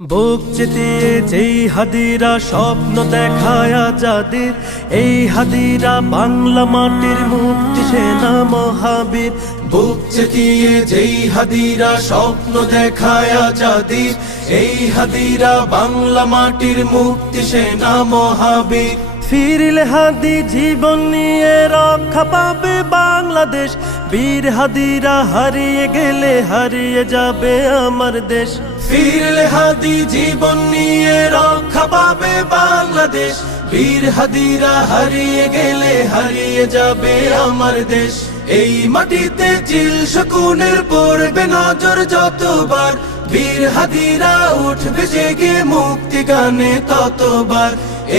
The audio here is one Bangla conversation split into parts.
বুক চিতিয়ে যেই হাদিরা স্বপ্ন দেখায় আজাদির, এই হাদিরা বাংলা মাটির মুক্তি সেনা মহাবীর। বুক চিতিয়ে যেই হাদিরা স্বপ্ন দেখায় আজাদির, এই হাদিরা বাংলা মাটির মুক্তি সেনা মহাবীর। ফিরলে হাদি জীবন নিয়ে রক্ষা পাবে বাংলাদেশ, বীর হাদিরা হারিয়ে গেলে হারিয়ে যাবে আমার দেশ। ফিরলে হাদি জীবন নিয়ে রক্ষা পাবে বাংলাদেশ, বীর হাদিরা হারিয়ে গেলে হারিয়ে যাবে আমার দেশ। এই মাটিতে চিল শকুনের পড়বে নজর যতবার, বীর হাদিরা উঠবে জেগে মুক্তি গানে ততবার।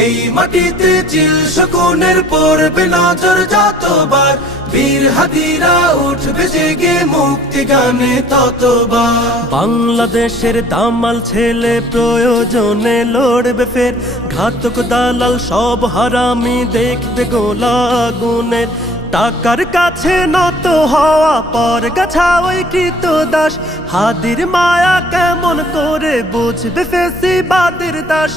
এই মাটিতে চিল শকুনের পড়বে নজর যতবার, বীর হাদিরা উঠবে জেগে মুক্তি গানে ততবার। বাংলাদেশের দামাল ছেলে প্রয়োজনে লড়বে ফের, ঘাতক দালাল সব হারামি দেখবে গোলা আগুনের। টাকার কাছে নত হওয়া পর গাছা ওই কৃত দাস, হাদির মায়া কেমন করে বুঝবে ফেসিবাদের দাস।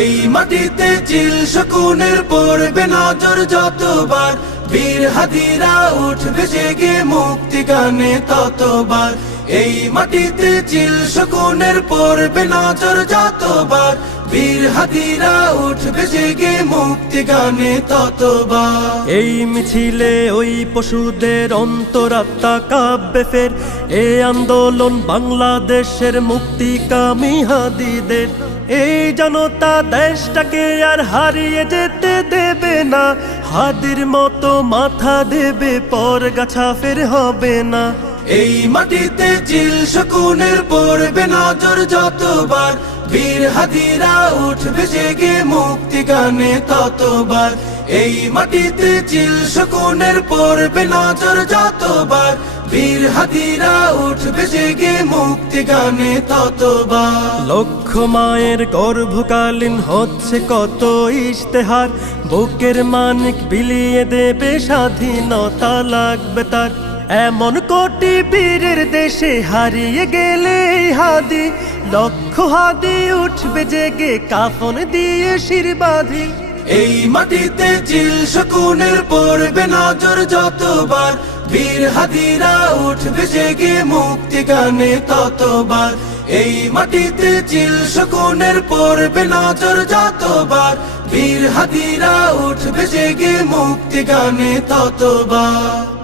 এই মাটিতে চিল শকুনের পড়বে নজর যতবার, বীর হাদিরা উঠবে জেগে মুক্তি গানে ততবার। এই মাটিতে চিল শকুনের পড়বে নজর যতবার, বীর হাদিরা উঠবে জেগে মুক্তি গানে ততবার। এই মিছিলে ওই পশুদের অন্তরাত্মা কাঁপবে ফের, এই আন্দোলন বাংলাদেশের মুক্তিকামী হাদিদের। এই জনতা দেশটাকে আর হারিয়ে যেতে দেবে না, হাদির মতো মাথা দেবে পর গাছা ফের হবে না। এই মাটিতে চিল শকুনের পড়বে নজর যতবার, বীর হাদিরা উঠবে জেগে মুক্তি গানে ততবার। এই মাটিতে চিল শকুনের পড়বে নজর যতবার, বীর হাদিরা উঠবে জেগে মুক্তি গানে ততবার। লক্ষ মায়ের গর্ভকালীন হচ্ছে কত ইশতেহার, বুকের মানিক বিলিয়ে দেবে স্বাধীনতা লাগবে তার। এমন কোটি বীরের দেশে হারিয়ে গেলে হাদি, লক্ষ হাদি উঠবে জেগে কাফন দিয়ে শির বাঁধি। এই মাটিতে চিল শকুনের পড়বে নজর যতবার, বীর হাদিরা উঠবে জেগে মুক্তি গানে ততবার। এই মাটিতে চিল শকুনের পড়বে নজর যতবার, বীর হাদিরা উঠবে জেগে মুক্তি গানে ততবার।